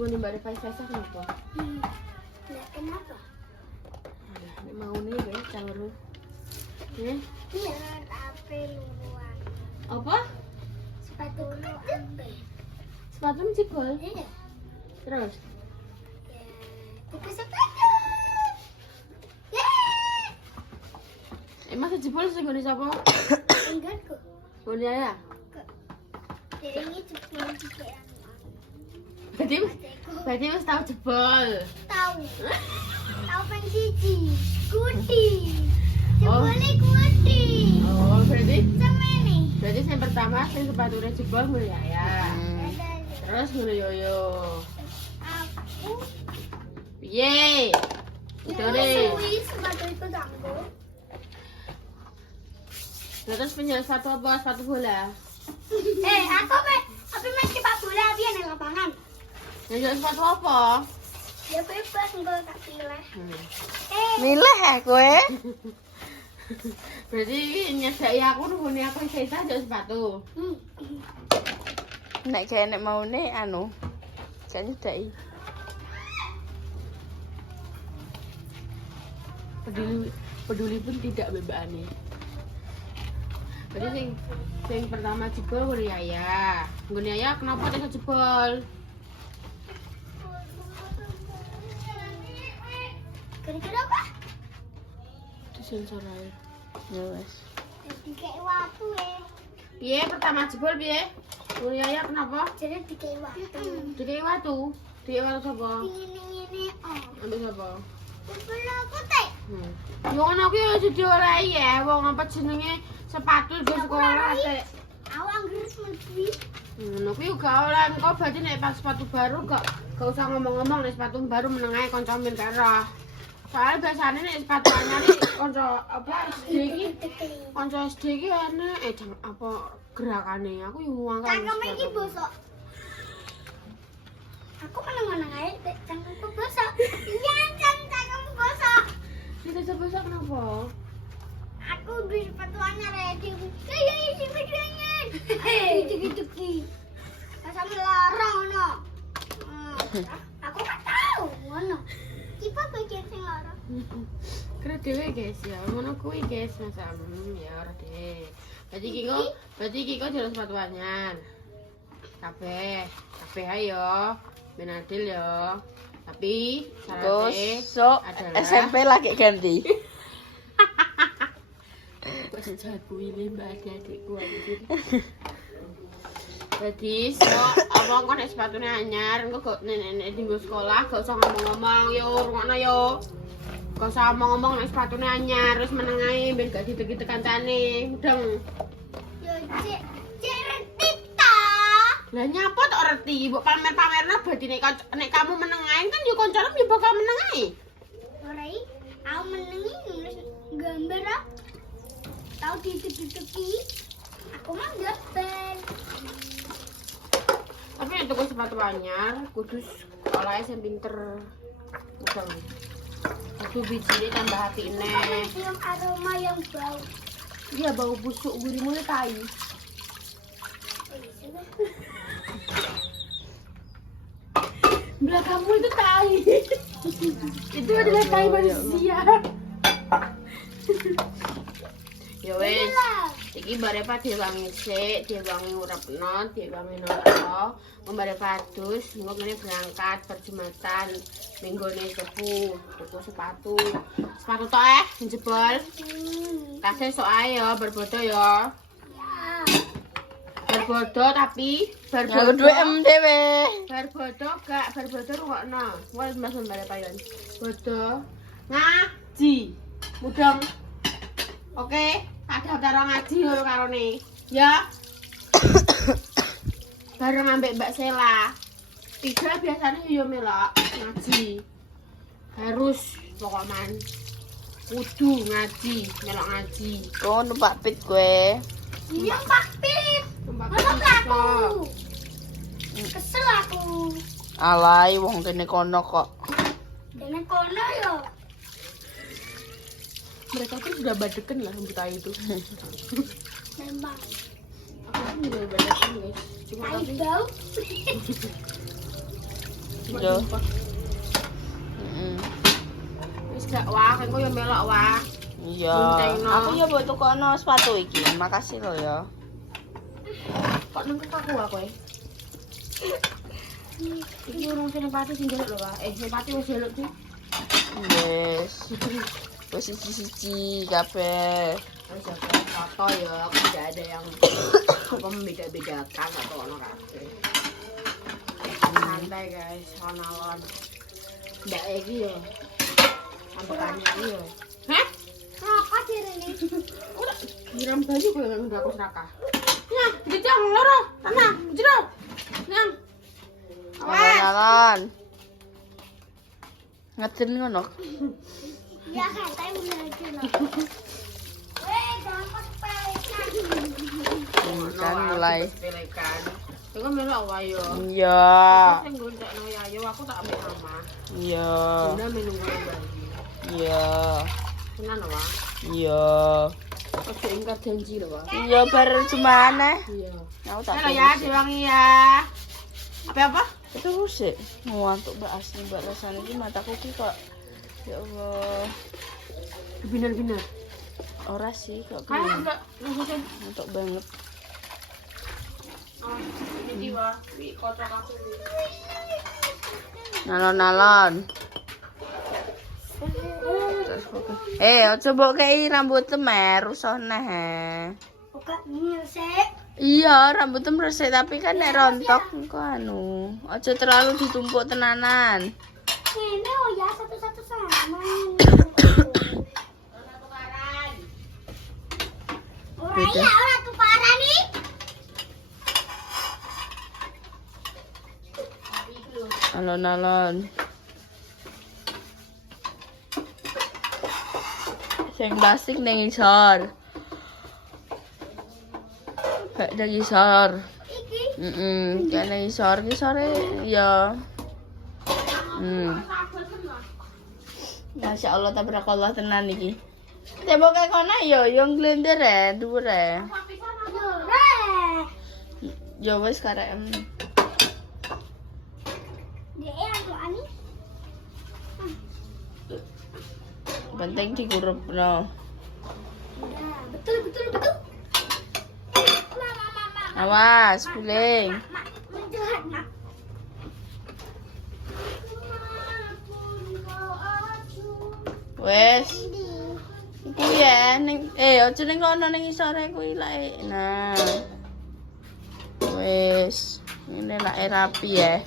nggone Mbak Reva Sasa kenapa? Nggak kenapa? Nek mau nih guys, calon. Ya. Iya, tapi luruan. Apa? Sepatu kejepit. Sepatu jebol. Iya. Terus? Ya, buku sepatu. Yeay. Masa jebol sing nggone sapa? Enggak kok. Nggone ya? Jadi ini jebol juga yang Berarti wis tau jebol. tahu. Tahu pensiji, kuti. Oh. Jebolnya kuti. Oh, berarti Semene. yang pertama sing sepatune jebol ngono ya. Terus ngono Yoyo. Aku Piye? Utare. suwi sepatu itu tanggo. Terus penjual sepatu apa? Sepatu bola. Aku main sepak bola biar di lapangan. Penjual sepatu apa? Ya bebas enggak tak pilih. Milih ya kowe. Berarti iki nyedaki aku nunggu aku isa njok sepatu. Nek kaya nek maune anu. Gak nyedaki. Peduli pun tidak bebaane. Berarti sing pertama jebol ngono ya. Ngono ya kenapa iso jebol? Kira-kira apa? Disensor ae. Ya wes. Dikei waktu Piye pertama jebol piye? Ngono ya kenapa? Jadi dikei waktu. Dikei watu. Dikei watu sapa? Ini Ambil sapa? Bola putih. Yo ngono ku yo diolehi ya, wong apa jenenge sepatu di sekolah teh. Aku anggur mesti. Ngono ku yo gak oleh engko berarti nek pas sepatu baru gak usah ngomong-ngomong nek sepatu baru meneng ae kanca min karo. Soalnya biasanya nek sepatu anyar iki kanca apa SD iki kanca SD iki ana apa gerakane aku yo ngangkat. Cangkem iki bosok. Aku meneng-meneng ae cangkemku bosok. Iya, cangkemku bosok. Kita bosok kenapa? Aku beli sepatu anyar ya di kayak isi videonya. Gitu-gitu. Masa melarang ngono. Aku gak tahu ngono. Kipa bagian sing larang. Kira dhewe guys ya, ngono kuwi guys masa ya ora deh. Berarti iki kok jalan sepatu anyar. Kabeh ayo. Benadil ya. Tapi syaratnya Gosok adalah SMP lagi ganti. kok sejahat kuwi Mbak adikku anjir. Jadi apa kok nek sepatune anyar engko kok nek dinggo sekolah gak usah ngomong-ngomong yo rungokno yo. Gak usah ngomong-ngomong nek sepatune anyar terus meneng ae ben gak dideki kancane. Mudeng. Yo cek reti ta. Lah nyapa tok reti, mbok pamer-pamerno berarti nek kamu meneng ae kan yo kancane yo bakal meneng ae. Ora iki aku menengi nulis gambar ah. Tahu ditutupi. Aku mah gambar. Tapi nek tuku sepatu anyar kudu olahe sing pinter. Mudeng. Kudu bijine tambah apine. Yang aroma yang bau. Iya bau busuk gurimu tai. Belakangmu itu tai. Itu adalah tai manusia. Ya wes, iki bare Pak diwangi sik, diwangi urepno, diwangi nopo. Mbare padus, engko ngene berangkat perjumatan minggone tuku sepatu. Sepatu tok njebol. Tasih sok ae ya berbodo ya. Berbodo tapi Aku duwe em dhewe. berbodo gak berbodo rungokno. Wes Mas mbare payon. Bodo ngaji. Mudeng. Oke, tak daftar ngaji lho karone. Ya. Bareng ambek Mbak Sela. Tiga biasanya yo melok ngaji. Harus pokoknya kudu ngaji, melok ngaji. Kok numpak pit kowe? Iya Pak Pip. Ngomong aku. Kesel aku. Alay wong kene kono kok. Dene kono yo. Mereka tuh sudah badeken lah kita itu. Memang. Aku pun juga badeken guys. Cuma Tai tapi bau. Yo. Sumpah. Wis gak wah, engko yo melok wah. Iya. Boncengno. Aku ya buat tukono sepatu iki. Makasih lo ya. Kok nang aku kowe? Iki urung senepati sing njaluk lho, Pak. Senepati wis njaluk sih. Wes. Wes siji-siji kabeh. Wis foto ya, aku tidak ada yang apa membeda-bedakan atau ono kabeh. Santai guys, ono-ono. Ndak iki yo. Sampekane iki yo. Hah? Rokok direne. Ora nyiram bayu kowe nang aku serakah. Nah, dijang loro, tanah, jero. Nang. Alon-alon. Ngeden ngono. Ya katanya mulai dulu. Weh, gampang pelekan. Kan mulai. Pelekan. Tunggu melok wae yo. Iya. Sing gondekno ya, yo aku tak ambek mama. Iya. Bunda menunggu bayi. Iya. Tenan wae. Iya. Ojo ingkar janji lho, Wak. Iya bar cemane. Iya. Aku tak Halo ya, diwangi ya. Apa? itu sih ngantuk mbak asli mbak rasanya ini mataku ki kok ya Allah Binar-binar. ora sih kok Kayak piye. enggak ngurusin. Ngantuk banget. Oh, ini Wak. Wi kotak aku. Nalon-nalon. Coba kayak rambut mer rusak neh. Buka nyusik. Iya, rambutnya resik tapi kan nek rontok engko anu. Aja terlalu ditumpuk tenanan. Ini oh ya satu-satu sama. Ora iya, ora tukaran nih. Alon-alon. Sing plastik ning isor. Kayak nang isor. Iki. Kayak nang isor, isore ya. Masya Allah tabarakallah tenan iki. Tembok kayak kono ya, yang glender ya, dhuwur ya. Ya wis karek. Dia aku ani. Penting digurupno. Betul betul betul. Mama. Awas, guling. Menjahat, Mak. Wes. Iku ya ning aja ning kono ning isore kuwi lae. Nah. Wes. Ini lak rapi ya.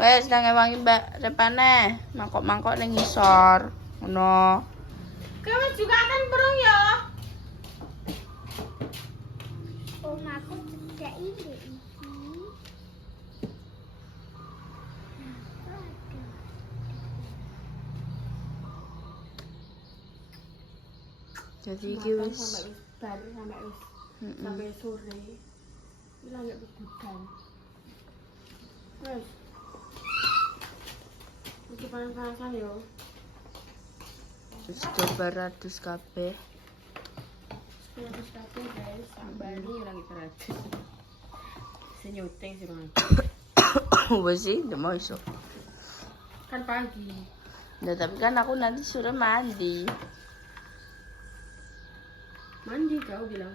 Wes nang wangi mbak repane. Mangkok-mangkok ning isor. Ngono. Kamu juga akan burung ya? Aku tidak ini. Jadi iki wis sampai sore. Ini lagi berbukan. Wes. Iki panas-panasan yo. wis coba ratus kabeh. Terus tapi guys, Bali lagi terakhir. Senyuting sih bang. Wes sih, udah mau iso. Kan pagi. Nah, tapi kan aku nanti suruh mandi. Mandi kau bilang.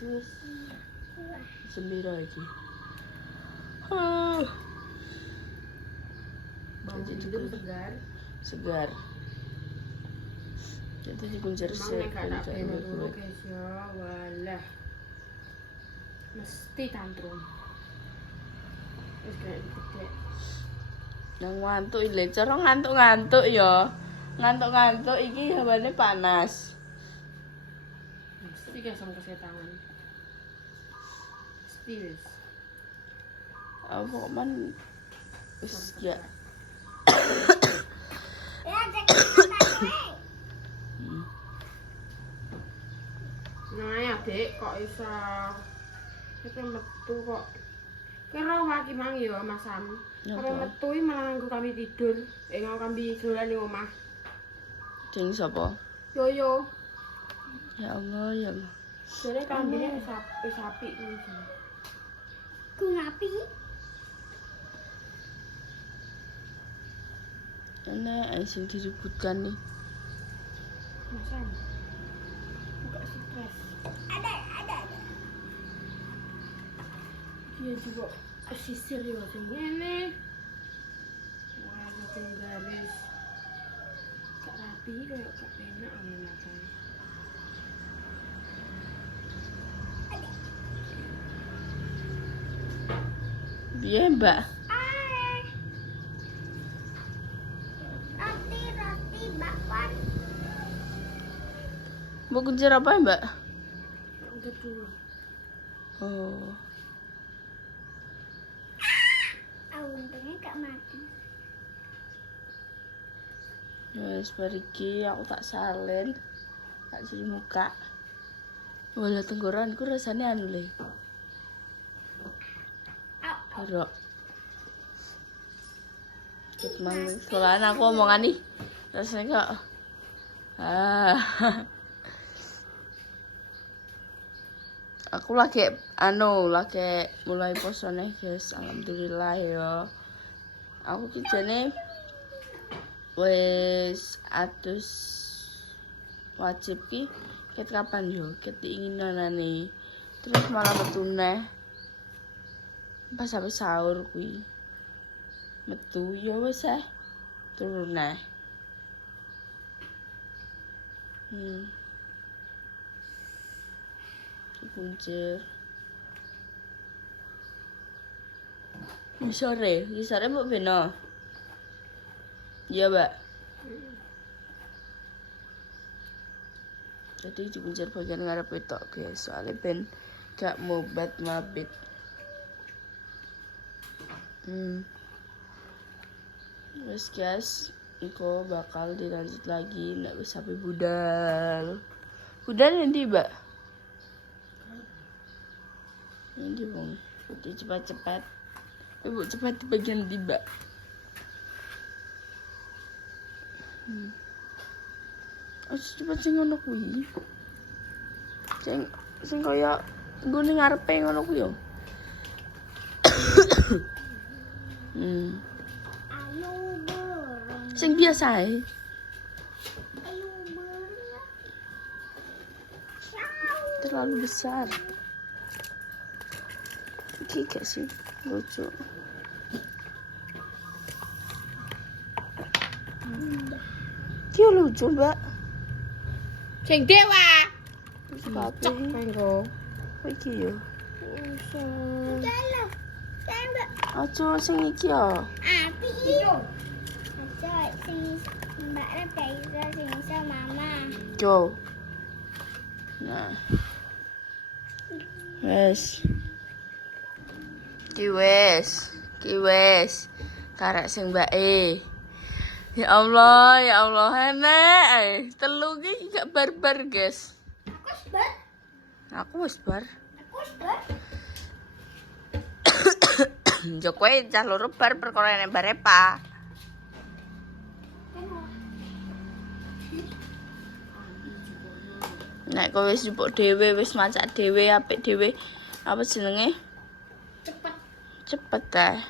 Terus 9 lagi. Bau Jadi hidup juga segar. segar. Jadi dikunci Emang resep. nek gak bemo dulu guys ya, walah. Mesti tantrum. Terus kayak gede. Nang ngantuk ile, cara ngantuk-ngantuk ya. Ngantuk-ngantuk iki hawane panas. Mesti kayak sama kesetangan. Mesti wis. Apa kok man wis ya. Ya, jangan. Nah ya dek, kok iso itu metu kok. Kira waki mang ya Mas Sam. Kami metu iki malah nganggo kami tidur. Nganggo kami dolan ning omah. Jeng sapa? Yoyo. Ya Allah, ya Allah. Jare kambine wis apik kuwi. Aku ngapi. Enak sing diributkan nih. Masan. Buka stres. Ada. Dia juga sisir ya sing ngene. Wah, sing garis. Gak rapi kayak gak enak ngene. Piye, Mbak? Roti bakwan. Mau kejar apa ya, Mbak? Udah dulu. Oh. Untungnya gak mati. Wes pergi aku tak salin. Tak cuci muka. Wala tenggorokanku rasanya anu le. Kerok. Ket mang sekolahan aku omongan nih. Rasanya kok aku lagi mulai posone guys. Alhamdulillah ya. Aku kijane wis atus wajib ki ket kapan yo ket diinginanane terus malah metu neh pas habis sahur kuwi metu yo wis turun neh dipuncir sore mbok beno iya Mbak. Jadi dipuncir bagian ngarep itu guys, soalnya ben gak mobat mabit. Terus guys, Iko bakal dilanjut lagi, nggak bisa sampai budal. Budal nanti Mbak. Nanti bang, putih cepat-cepat. Ibu cepat di bagian di Mbak. Cepat sing ngono kuwi. Sing kaya nggone ngarepe ngono kuwi yo. Ayo borong. Sing biasa ae. Ayo borong. Terlalu besar. Iki gak sih lucu. Iki lucu, Mbak. Sing dewa. Cocok Kanggo. iki yo. Jalan. Tembak. Aja sing iki yo. Api iyo. Aja sing Mbak Rep iso sing iso mama. Yo. Nah. Wes. Ki wes. Karek sing mbake. Ya Allah, enak. Telu ki gak barbar, guys. Aku wis bar. Yo kowe cah loro bar perkara nek bare Pak. Nek kowe wis njupuk dhewe, wis masak dhewe, apik dhewe. Apa jenenge? Cepet ta.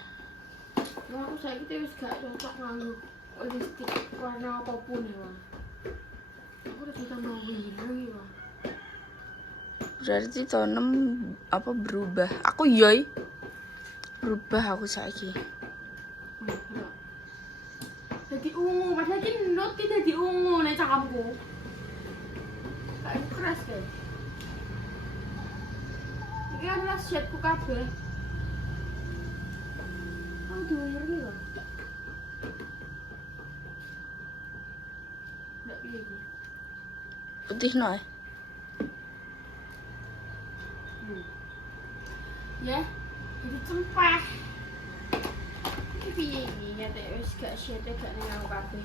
Wah, aku saiki wis gak cocok nganggo lipstik warna apapun ya, Wah. Aku udah tambah wirang ya, Wah. Berarti tonem apa berubah? Aku yoi. Berubah aku saiki. Jadi ungu, padahal iki not ki dadi ungu nek cakapku. Kayak keras kae. Iki adalah shade-ku kabeh. Aku diwirngi lho. Ndak piye iki. Putih no. Ya, jadi cempah. Iki piye iki? Nyetek wis gak shade gak ning aku kabeh.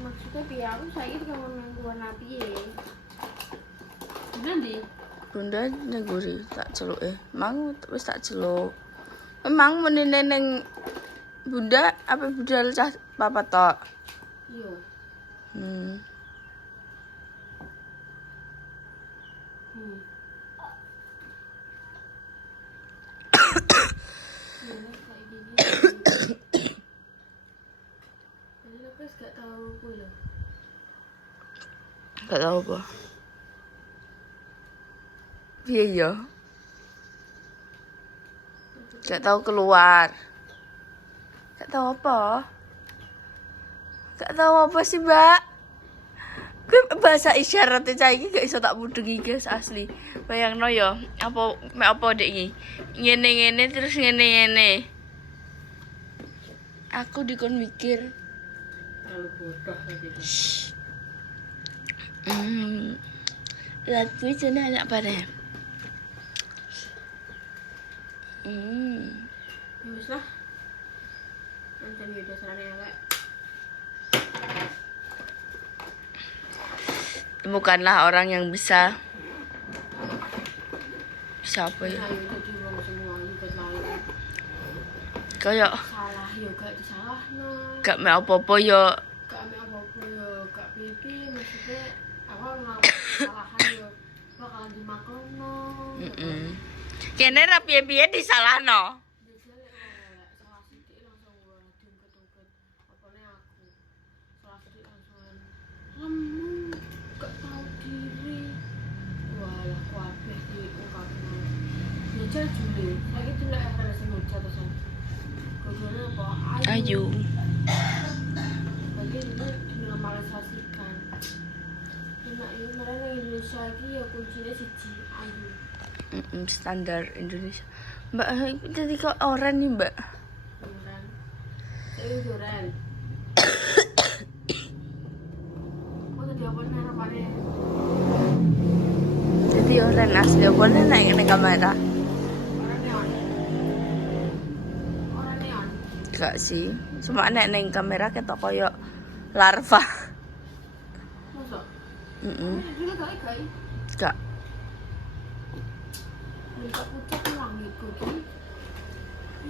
Maksudnya piye aku saiki kanggo nang warna piye? Nanti Bunda neguri tak celuke. Mang wis tak celuk. Memang menene ning Bunda apa budal cah papa tok. iya. Gak tahu gue loh. Gak tahu apa. Iya ya. Gak tahu keluar. Gak tahu apa. Gak tahu apa sih, Mbak. Gue bahasa isyarat cah iki gak iso tak mudengi guys asli. Bayangno ya, apa dek iki. Ngene-ngene terus ngene-ngene. Aku dikon mikir. Terlalu bodoh gitu. Lihat gue sana anak pada. Ya wis lah. Nanti video serane elek. Temukanlah orang yang bisa apa ya? Ayo jadi wong semua ikut lain. Kayak Salah yo gak disalahno. gak me apa-apa ya. Gak ame apa-apa yo, gak pipi maksudnya aku ngelakuin kesalahan yo bakalan dimakrono. Kene ra piye-piye disalahno. Biasanya elek salah sithik langsung diungkit-ungkit. Apane aku. Salah sithik langsung lemu, gak tahu diri. Walah kabeh diungkapno. Ya jajule, saiki tuh lek ada sing hujat terusan. Kodone apa? Ayu. Bagi ini dinormalisasikan. Enak ya, mereka Indonesia lagi ya kuncinya siji ayu. Standar Indonesia. Mbak, jadi kok oren nih, Mbak? Duran. Saya duran. Oh tadi apa nih harapannya? Jadi oren asli apa nih naik ke kamera? Orang neon. Orang neon. Gak sih. Cuma nek neng kamera ketok koyo larva. Masuk. Heeh. Dulu gak. Gak. Minta pucat ulang gitu.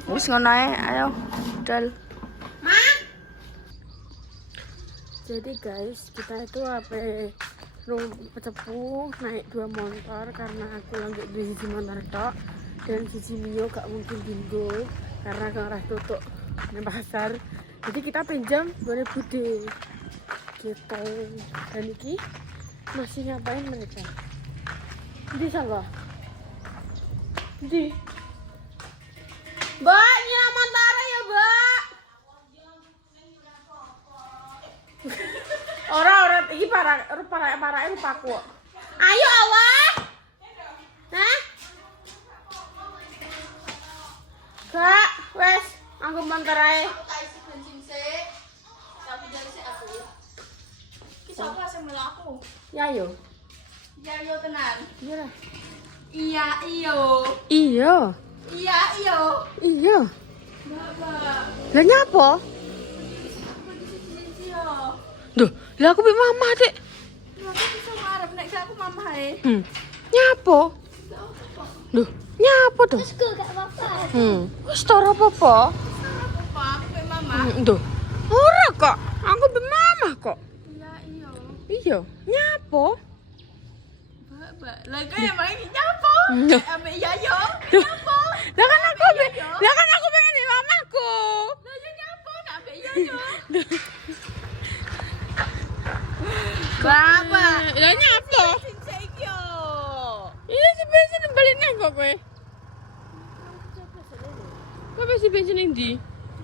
Wis ngono ae, ayo. Dal. Jadi guys, kita itu cepu naik 2 motor karena aku lagi di sisi motor tok dan sisi Mio gak mungkin dinggo karena gak tutup di pasar. Jadi kita pinjam 2000 de gitu. Dan ini masih ngapain mereka? Di sana. Di. Mbak, nyala motor ya, Mbak. Orang iki parah lupaku. Ayo awak. Hah? Kak, wes, aku motor ae. Aku tak isi bensin sih. Tapi dari sih aku. Ki sapa sing melok aku? Ya yo. Ya yo tenan. Iya lah. Iya iyo. Iya. Iya iyo. Iya. Bapak. Lah nyapa? Duh, lah aku be mama, Dek. Aku bisa ngarep nek gak aku mamae. Nyapa? Duh, nyapa tuh? Terus gue gak apa-apa. Wis ora apa-apa. Apa aku pe mama? Duh. Ora kok. Aku be mama kok. Iya iyo. Iya, nyapa? Bapak. Lah kaya main nyapa? Ambek iya yo. Duh. Nyapa? Lah kan aku pengen di mamaku. Lah yo nyapa nak ambek iya yo. Bapak. Lah nyapa? Bensin sik yo. Ini si bensin balik nang kok kowe. Kowe si bensin ning ndi?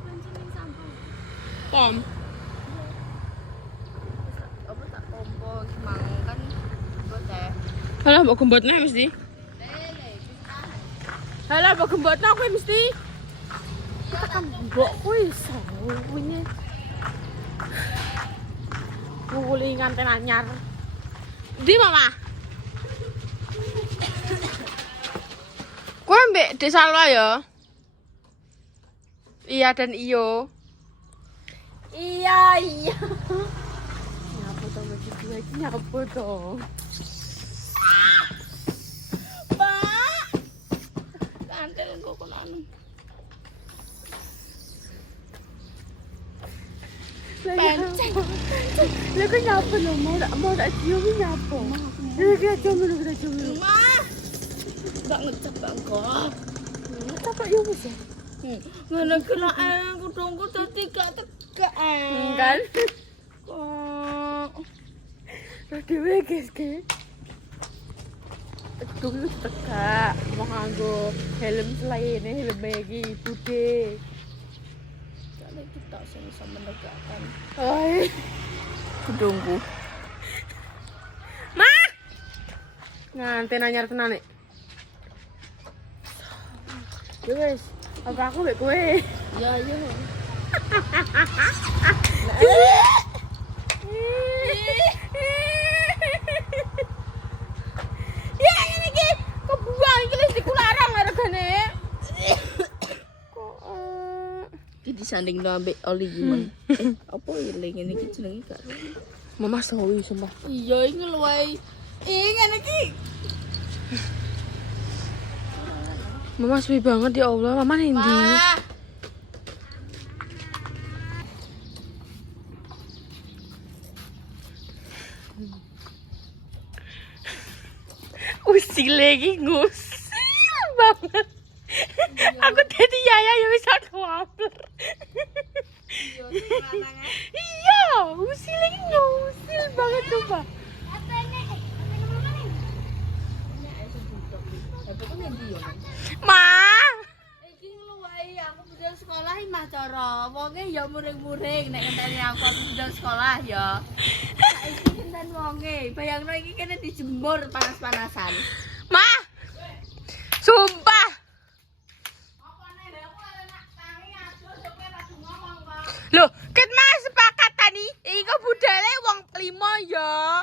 Bensin ning samping. Pom. Apa tak pompo mang kan buat teh. Halah mbok gembotna mesti. Lele, Halah mbok gembotna kowe mesti. Kita kan mbok kowe iso punya. Nguli nganten anyar. Di mama. Kowe mbek Desa Salwa ya? Iya dan iyo. iya iya. Nyapa to mesti lagi nyapa to. Mbak. Kantel kok kono. Lah kok nyapa lo mau tak cium nyapa. Lah kita cium dulu. Mah. Gak ngecek bangkok. Apa yo wis ya? Ngene kena kudungku dadi gak tegak. Kan? Kok. Lah dhewe guys. Kudung wis tegak, mau nganggo helm selaine helm iki bude. Kali kita sing iso menegakkan. Oi. Kudungku. Mah. Nganten anyar tenan nek. Ya wis, apa aku mek kowe? Ya iya. Ya ngene iki, kebuang iki wis dikularang regane. Kok Iki disandingno ambek oli gimana? Apa ya ngene iki jenenge gak? Mama sawi sumpah. Iya iki lho wae. Ngene iki. Mama suwi banget ya Allah, Mama endi? Wah. Usil lagi ngusil banget. Aku tadi yaya ya wis aku waper. Iya, usil lagi ngusil banget coba. Apa ini? Apa mama nih? Ma, Iki lho wae aku budal sekolah mah cara. Wonge ya muring-muring nek ngenteni aku budal sekolah ya. Saiki kenten wonge. Bayangno iki kene dijemur panas-panasan. Ma. Sumpah. Loh, ket Mas sepakat tadi. Iki kok budale wong 5 ya.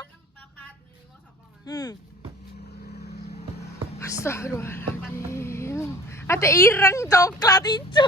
Astagfirullahaladzim. Ada ireng coklat itu.